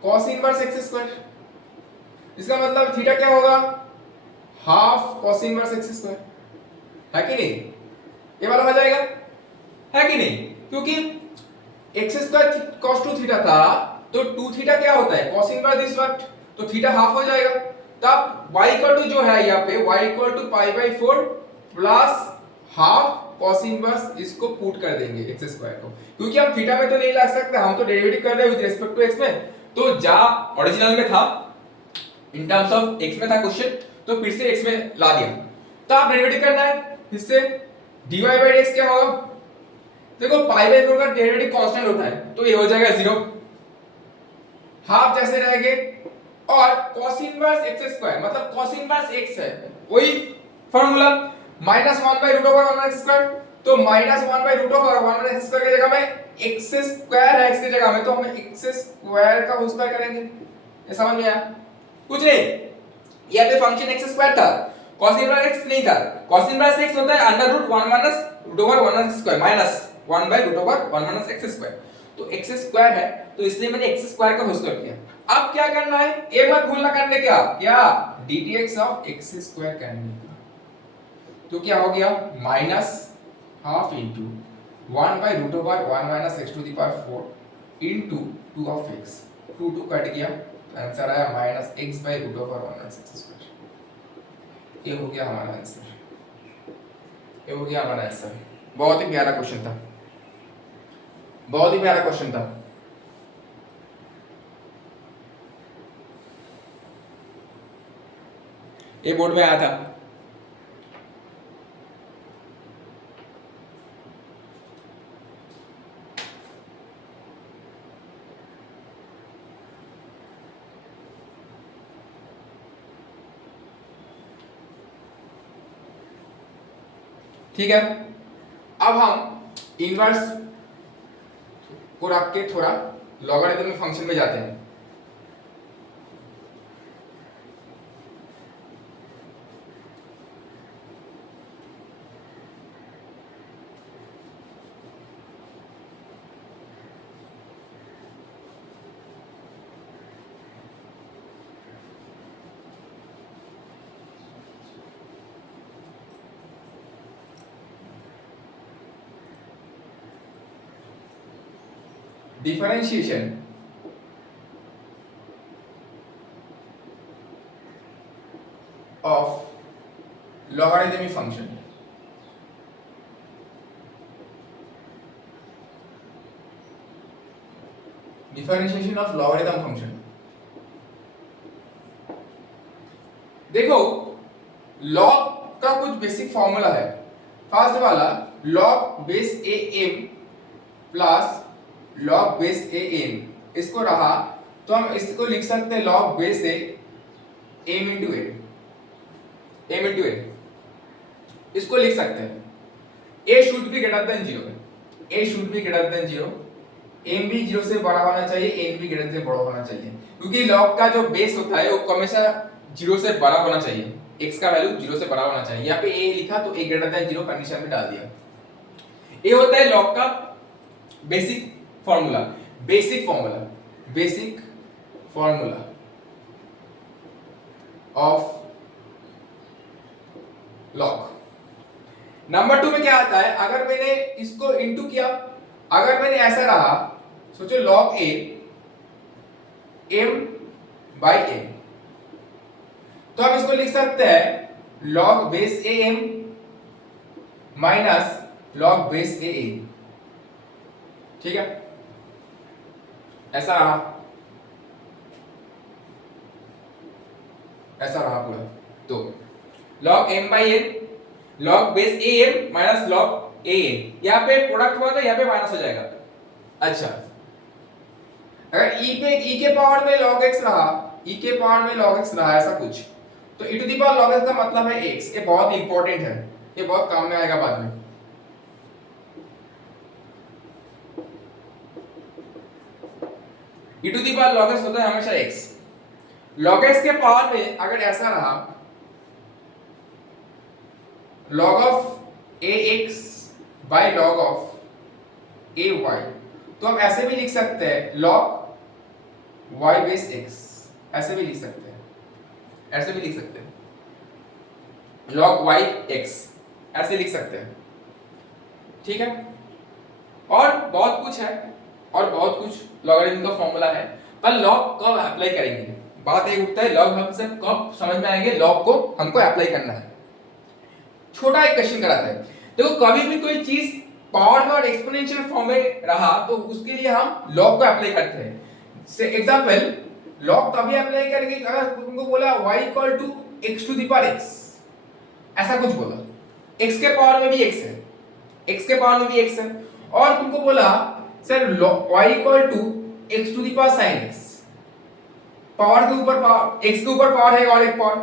cos inverse x square, इसका मतलब थीटा क्या होगा? Half cos inverse x square, है कि नहीं? ये वाला हो जाएगा, है कि नहीं? क्योंकि x स्क्वायर cos 2 थीटा था, तो 2 थीटा क्या होता है? cos इनवर्स दिस वक्त, तो थीटा हाफ हो जाएगा, तब y इक्वल टू जो है यहाँ पे y equal to pi by 4 plus half cos inverse, इसको पुट कर देंगे x स्क्वायर को, क्योंकि हम थीटा में तो नहीं ला सकते, हम तो डेरिवेटिव कर रहे हैं विद रिस्पेक्ट टू x में, तो जा ओरिजिनल में था इन टर्म्स ऑफ x में था क्वेश्चन, तो फिर से x में ला दिया, तो आप डेरिवेटिव करना है, इससे dy by dx क्या होगा? देखो पाई बाय 4 का डेरिवेटिव कांस्टेंट होता है, तो ये हो जाएगा 0, हाफ जैसे रहेंगे, और cos इनवर्स x स्क्वायर मतलब cos इनवर्स x है, वही formula minus 1 bye root over 1 x square, तो minus 1 bye root over 1 x square की जगह में x स्क्वायर है, x की जगह में तो हम x स्क्वायर का होल स्क्वायर करेंगे। ये समझ में आया? कुछ नहीं, यहाँ पे फंक्शन x स्क्वायर था, cos इनवर्स x नहीं था, cos इनवर्स x होता है under root 1 minus root over 1 x square minus 1 bye root over 1 minus x square, तो x स्क्वायर है, तो इसलिए मैंने x स्क्वायर का होल स्क्वायर किया। अब क्या करना है? ये मत भूलना करने क्या ddx ऑफ x स्क्वायर करने का, तो क्या हो गया? Minus half into 1 bye root over 1 minus x to the power 4 into 2 of x, 2 cut गया, आंसर आया minus x by root over 1 minus x square. ये हो गया हमारा आंसर, ये हो गया हमारा आंसर। बहुत ही प्यारा क्वेश्चन था, बहुत ही प्यारा क्वेश्चन था। ये बोर्ड में आया था। ठीक है, अब हम इनवर्स को रख के थोड़ा लॉगरिथमिक फंक्शन में जाते हैं। Differentiation of logarithmic function. Differentiation of logarithm function. देखो लॉग का कुछ बेसिक फॉर्मूला है। फर्स्ट वाला log base a m plus log base a n, इसको रहा तो हम इसको लिख सकते हैं log base a m into n, m into n, इसको लिख सकते हैं। A should be greater than zero, a should be greater than zero, m भी जीरो से बड़ा होना चाहिए, एन भी ग्रेटर से बड़ा होना चाहिए, क्योंकि लॉग का जो बेस होता है वो हमेशा जीरो से बड़ा होना चाहिए, x का वैल्यू जीरो से बड़ा होना चाहिए। यहाँ पे a लिखा तो a greater than zero condition में डाल दिया। ये होता है लॉग का basic formula, basic formula, basic formula of log. Number 2 में क्या आता है, अगर मैंने इसको इनटू किया, अगर मैंने ऐसा रहा, सोचो log a m by n, तो हम इसको लिख सकते हैं log base a m minus log base a n. ठीक है, ऐसा रहा, ऐसा रहा पूरा। तो log m by n, log base a m minus log a n, यहाँ पे प्रोडक्ट हुआ था, यहाँ पे माइनस हो जाएगा। अच्छा, अगर e के पावर में log x रहा, e के पावर में log x रहा, ऐसा कुछ, तो e to the power log x का मतलब है x। ये बहुत इंपॉर्टेंट है, ये बहुत काम में आएगा बाद में। e to the power log x होता है हमेशा x। log x के पावर में अगर ऐसा रहा log ऑफ ax बाय log ऑफ ay, तो हम ऐसे भी लिख सकते हैं log y बेस x, ऐसे भी लिख सकते हैं, ऐसे भी लिख सकते हैं log y x, ऐसे लिख सकते हैं। ठीक है, और बहुत कुछ है, और बहुत कुछ लॉगरिथम का फॉर्मूला है, पर लॉग कब अप्लाई करेंगे, बात एक उठता है लॉग हमसे कब समझ में आएंगे, लॉग को हमको अप्लाई करना है। छोटा एक क्वेश्चन कराता है, देखो कभी भी कोई चीज पावर में और एक्सपोनेंशियल फॉर्म में रहा तो उसके लिए हम लॉग को अप्लाई करते हैं। से एग्जांपल लॉग तभी अप्लाई करेंगे अगर तुमको बोला y equal to x to the power x, ऐसा कुछ बोला, x के पावर में भी x है, x के पावर में भी x है, और तुमको बोला sir y equal to x to the power sin x, power के ऊपर पावर, x के ऊपर पावर है और एक पावर।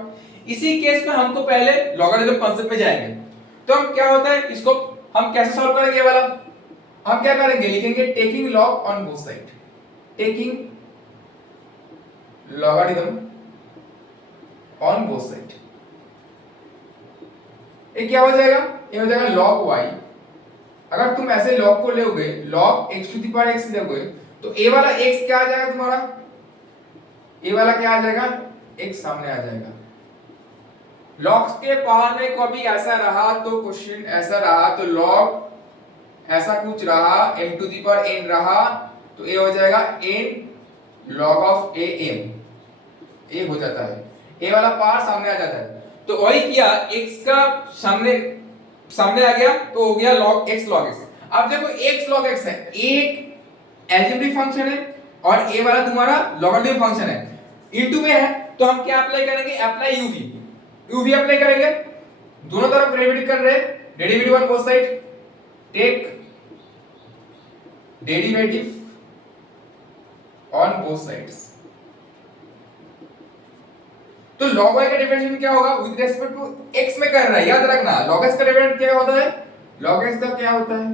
इसी केस में हमको पहले लॉगरिथम कांसेप्ट में जाएंगे, तो हम क्या होता है इसको हम कैसे सॉल्व करेंगे, वाला हम क्या करेंगे, लिखेंगे taking log on both side, taking logarithm on both side. ये क्या हो जाएगा, ये हो जाएगा log y। अगर तुम ऐसे log को लोगे, log x to the power x लोगे, तो a वाला x क्या आ जाएगा तुम्हारा, a वाला क्या आ जाएगा, x सामने आ जाएगा। log के पावर में कभी ऐसा रहा तो क्वेश्चन ऐसा रहा तो log ऐसा कुछ रहा, m to the power n रहा, तो a हो जाएगा n log of a m, a हो जाता है, a वाला पावर सामने आ जाता है। तो वही किया, x का सामने आ गया तो हो गया log x log x। अब देखो x log x है, एक अलजेब्रिक फंक्शन है और a वाला तुम्हारा लॉगरिथमिक फंक्शन है, इनटू में है, तो हम क्या अप्लाई करेंगे, अप्लाई uv अप्लाई करेंगे, दोनों तरफ डेरिवेटिव कर रहे हैं, derivative on both side, take derivative on both sides. तो log y का डेरिवेशन क्या होगा, विद रेस्पेक्ट टू x में कर रहा है, याद रखना log x का डेरिवेशन क्या होता है, log x का क्या होता है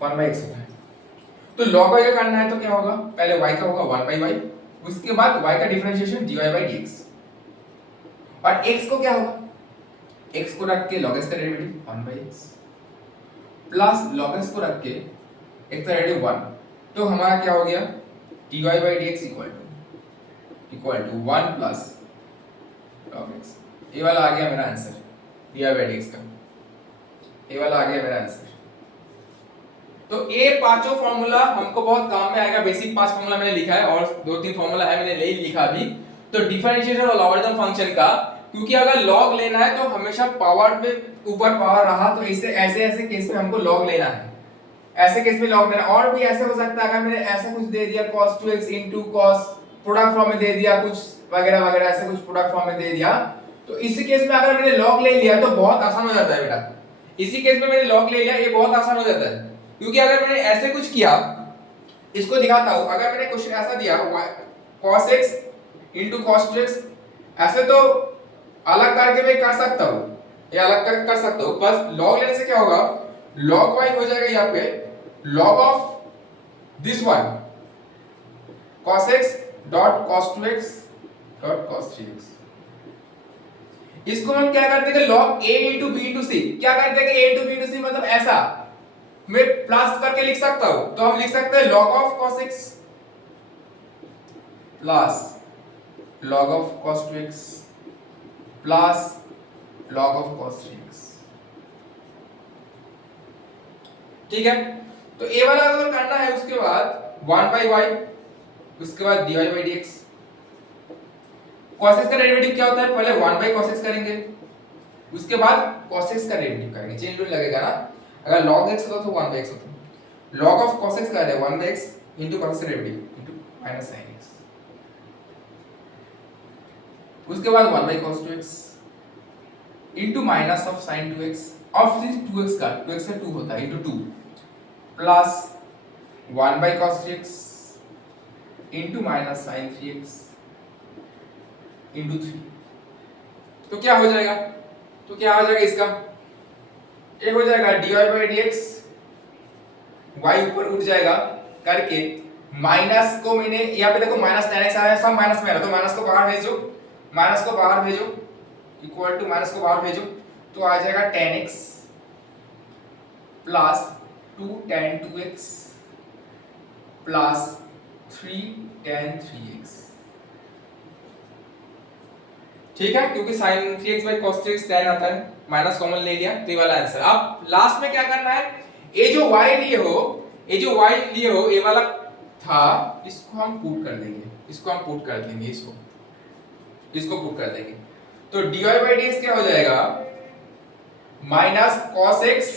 1/x होता है। तो log y का करना है तो क्या होगा, पहले y का होगा 1/y, उसके बाद y का डिफरेंशिएशन dy/dx, और x को क्या होगा, x को रख के log x का derivative 1/x plus log x को रख के x का डेरिवेटिव 1, तो हमारा क्या हो गया dy/dx equal to 1 plus log x। ये वाला आ गया मेरा आंसर dy/dx का, ये वाला आ गया मेरा आंसर। तो ये पांचों फॉर्मूला हमको बहुत काम में आएगा। बेसिक 5 फॉर्मूला मैंने लिखा है और 2-3 फॉर्मूला है मैंने नहीं लिखा अभी। तो डिफरेंशिएटर और लॉगरिथम फंक्शन का, क्योंकि अगर लॉग लेना है तो हमेशा पावर पे ऊपर पावर रहा, तो इसे ऐसे ऐसे केस में हमको लॉग लेना है, ऐसे केस में लॉग लेना। और भी ऐसे हो सकता है अगर मैंने ऐसा कुछ दे दिया cos 2x into cos product form में दे दिया कुछ वगैरह वगैरह, ऐसे कुछ प्रोडक्ट फॉर्म में दे दिया, तो इसी केस में अगर मैंने लॉग ले लिया तो बहुत आसान हो जाता है बेटा। इसी केस में मैंने लॉग ले लिया, ये बहुत आसान हो जाता है। क्योंकि अगर मैंने ऐसे कुछ किया, इसको दिखाता हूं, अगर मैंने क्वेश्चन ऐसा दिया cos x into cos 2x, ऐसे तो अलग करके मैं कर सकता हूं, ये अलग करके कर सकता हूं, बस लॉग लेने से क्या होगा, log y हो जाएगा यहाँ पे log of this one cos x dot cos 2x dot cos 3x। इसको हम क्या करते हैं, log a into b into c, क्या करते हैं कि a into b into c मतलब ऐसा मैं प्लस करके लिख सकता हूं, तो हम लिख सकते हैं log of cos x plus log of cos 2x plus log of cos 3x। ठीक है, तो a वाला अगर करना है उसके बाद 1 by y, उसके बाद dy by dx। cos x का डेरिवेटिव क्या होता है, पहले 1 by cos x करेंगे, उसके बाद cos x का डेरिवेटिव करेंगे, चेंज नहीं लगेगा ना। अगर log x होता तो 1 by x होता। log ऑफ cos x का है 1 by x into cos x का derivative into minus sin x, उसके बाद 1 by cos 2x into minus of sin 2x of this 2x का 2 होता है into 2 plus 1 by cos 3x into minus sin 3x into 3। तो क्या हो जाएगा, तो क्या हो जाएगा इसका, ये हो जाएगा dy by dx, y ऊपर उठ जाएगा करके, माइनस को मैंने यहाँ पे देखो माइनस tan x आया है, सब माइनस में आ रहा है, तो माइनस को बाहर भेजो, माइनस को बाहर भेजो, इक्वल टू माइनस को बाहर भेजो, तो आ जाएगा tan x plus 2 tan 2x plus 3 tan 3x। ठीक है, क्योंकि sin 3x by cos 3x tan आता है, माइनस कॉमन ले लिया, तो ये वाला आंसर। अब लास्ट में क्या करना है, ये जो y लिए हो, ये जो y लिए हो, ये वाला था, इसको हम पुट कर देंगे, इसको हम पुट कर देंगे, इसको पुट कर देंगे, तो dy by dx क्या हो जाएगा, minus cos x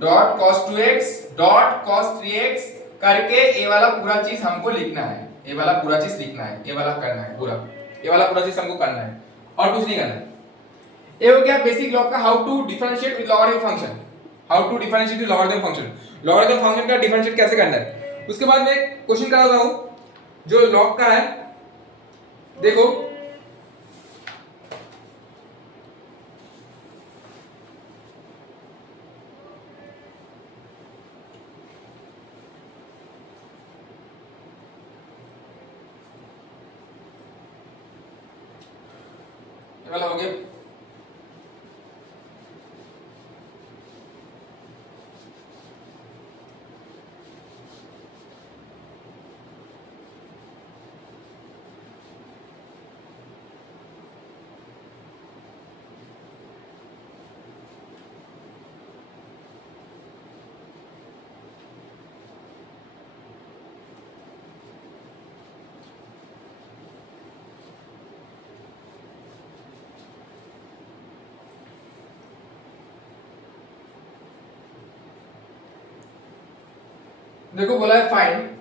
dot cos 2x dot cos 3x करके ये वाला पूरा चीज हमको लिखना है, ये वाला पूरा चीज लिखना है, ये वाला करना है पूरा, ये वाला पूरा चीज हमको करना है और कुछ नहीं करना है। ये हो गया बेसिक लॉ का how to differentiate with logarithm function, how to differentiate with logarithm function, logarithm function का डिफरेंशिएट कैसे करना है। उसके बाद मैं क्वेश्चन कराता हूं जो लॉग का है, देखो ये वाला हो गया, देखो बोला है find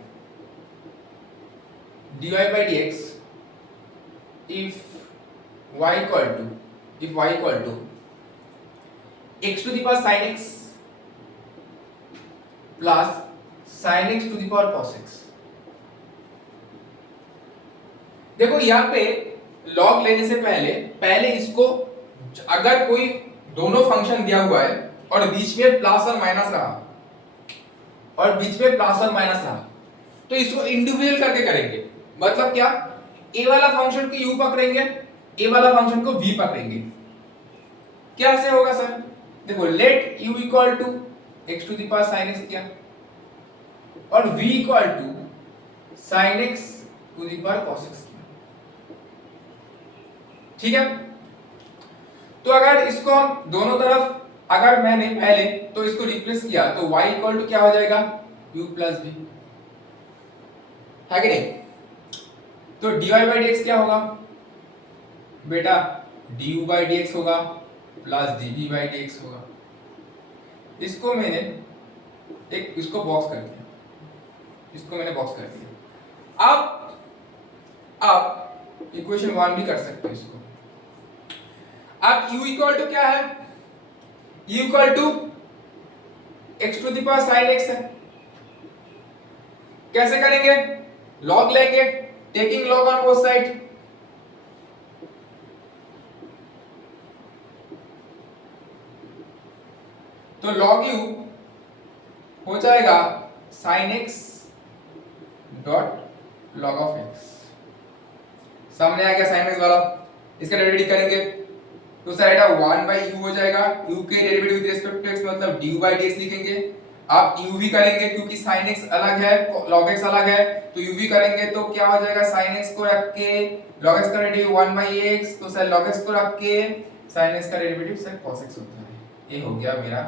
dy by dx if y equal to x to the power sin x plus sin x to the power cos x। देखो यहाँ पे log लेने से पहले इसको, अगर कोई दोनों फंक्शन दिया हुआ है और बीच में प्लस और माइनस रहा, तो इसको इंडिविजुअल करके करेंगे। मतलब क्या, a वाला फंक्शन को u पकड़ेंगे, a वाला फंक्शन को v पकड़ेंगे। क्या ऐसे होगा सर, देखो let u equal to x to the power sin x किया और v equal to sin x to the power cos x किया। ठीक है, तो अगर इसको हम दोनों तरफ अगर मैंने पहले तो इसको रिप्लेस किया तो y इक्वल टू क्या हो जाएगा, u प्लस v, है कि नहीं? तो dy बाई dx क्या होगा बेटा, du बाई dx होगा प्लस dv बाई dx होगा। इसको मैंने इसको बॉक्स कर दिया, इसको मैंने बॉक्स कर दिया। अब इक्वेशन 1 भी कर सकते हो इसको। अब u इक्वल टू क्या है, u equal to x to the power sin x है। कैसे करेंगे, लॉग लेंगे, taking log on both side. तो log u हो जाएगा sin x dot log of x। सामने आ गया sin x वाला, इसका डेरिवेटिव करेंगे तो सर बेटा 1 बाई u हो जाएगा, u के derivative with respect to x मतलब du बाई dx लिखेंगे। आप u भी करेंगे क्योंकि sin x अलग है, log x अलग है, तो u भी करेंगे तो क्या हो जाएगा, sin x को रख के log x का डेरिवेटिव 1 बाई x, तो सर log x को रख के sin x का डेरिवेटिव सर cos x होता है। ये हो गया मेरा।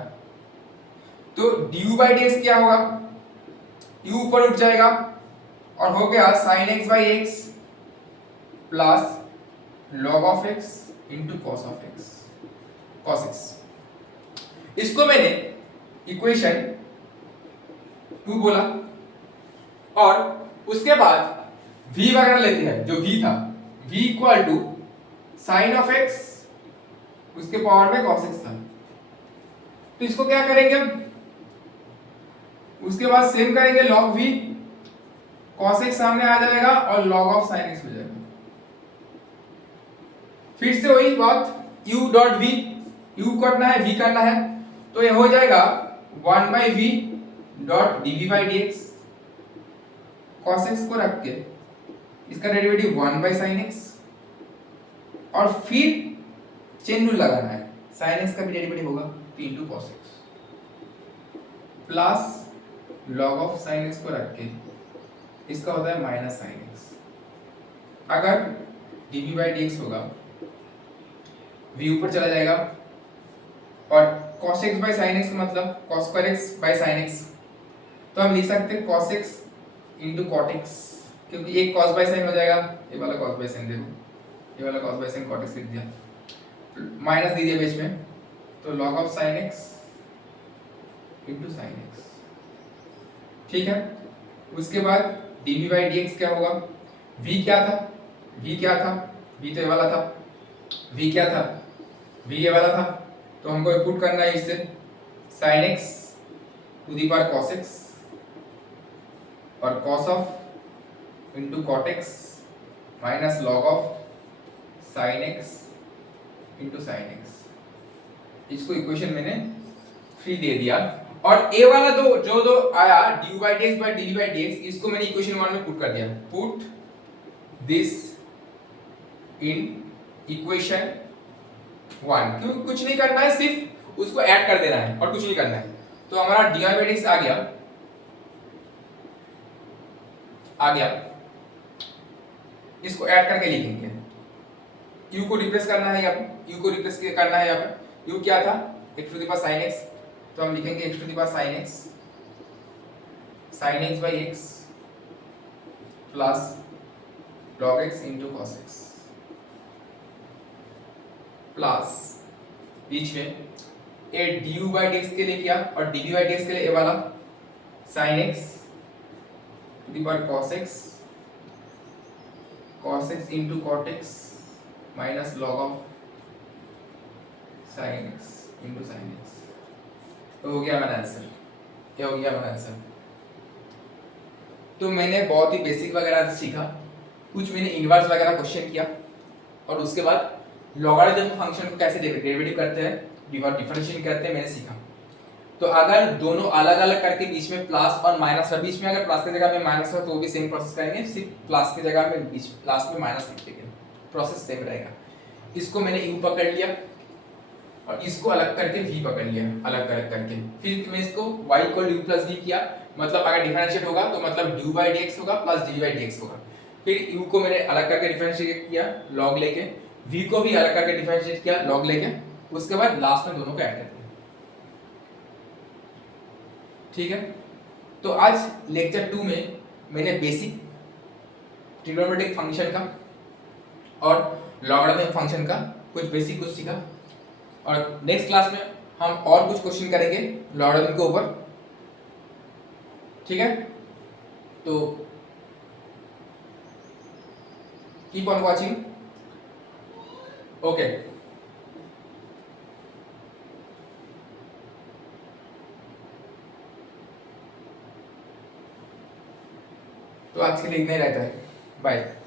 तो du बाई dx क्या होगा, u ऊपर उठ जाएगा और हो गया sin x by x plus log of x into cos of x, cos x। इसको मैंने इक्वेशन 2 बोला और उसके बाद v वगैरह लेते हैं, जो v था v equal to sine of x उसके पावर में cos x था। तो इसको क्या करेंगे, उसके बाद सेम करेंगे log v, cos x सामने आ जाएगा और log ऑफ sin x हो जाएगा। फिर से वही बात, u डॉट v, u करना है v करना है, तो ये हो जाएगा 1 by v dot dv by dx। cos x को रख के इसका डेरिवेटिव 1 बाई sin x और फिर चेन रूल लगाना है, sin x का भी डेरिवेटिव होगा p into cos x plus log of sin x को रख के इसका होता है माइनस sin x। अगर dv बाई dx होगा, v ऊपर चला जाएगा और cos x by sin x मतलब cos square x by sin x, तो हम लिख सकते हैं cos x into cot x, क्योंकि एक cos बाई sin हो जाएगा, ये वाला cos बाई sin देखो, ये वाला cos by sin cot x लिख दिया, माइनस दीजिए बीच में, तो log of sin x into sin x, ठीक है। उसके बाद dv बाई dx क्या होगा, v क्या था, v क्या था, v तो ये वाला था, v क्या था, v ये वाला था, तो हमको पुट करना है इससे sin x to the power cos x और cos of into cot x minus log of sin x into sin x। इसको इक्वेशन मैंने 3 दे दिया और a वाला जो दो आया du by dx by dv by dx, इसको मैंने इक्वेशन 1 में पुट कर दिया। पुट दिस इन इक्वेशन 1, क्योंकि कुछ नहीं करना है, सिर्फ उसको ऐड कर देना है और कुछ नहीं करना है। तो हमारा dy by dx आ गया, इसको ऐड करके लिखेंगे। u को रिप्लेस करना है, यहाँ पे u को रिप्लेस करना है, यहाँ पे u क्या था, x to the power sin x, तो हम लिखेंगे x to the power sin x by x plus log x into cos x plus बीच में a du by dx के लिए किया और dv by dx के लिए a वाला sin x to the power cos x into cot x minus log of sin x into sin x। तो हो गया हमारा आंसर, क्या हो गया हमारा आंसर। तो मैंने बहुत ही बेसिक वगैरह सीखा, कुछ मैंने इनवर्स वगैरह क्वेश्चन किया और उसके बाद लॉगरिथम फंक्शन को कैसे डेरिवेटिव करते हैं, डिफरेंशिएट करते हैं, मैंने सीखा। तो अगर दोनों अलग अलग करके बीच में प्लस और माइनस है, बीच में अगर प्लस की जगह में माइनस है तो वो भी सेम प्रोसेस करेंगे, सिर्फ प्लस की जगह में बीच प्लस में माइनस लिख देंगे, प्रोसेस सेम रहेगा। इसको मैंने u पकड़ लिया और इसको अलग करके v पकड़ लिया, अलग करके फिर मैं इसको y equal u plus v किया, मतलब अगर डिफरेंशिएट होगा तो मतलब du by dx होगा प्लस dv by dx होगा। फिर u को मैंने अलग करके डिफरेंशिएट किया log लेके, v को भी अलग करके डिफरेंशिएट किया log लेके, उसके बाद लास्ट में दोनों को ऐड कर दिया। ठीक है। तो आज लेक्चर 2 में मैंने बेसिक ट्रिग्नोमेट्रिक फंक्शन का और लॉगरिथमिक फंक्शन का कुछ सीखा, और नेक्स्ट क्लास में हम और कुछ क्वेश्चन करेंगे लॉगरिथम के ऊपर, ठीक है। तो कीप ऑन वॉचिंग, ओके। तो आज के लिए इतना ही रहता है, बाय।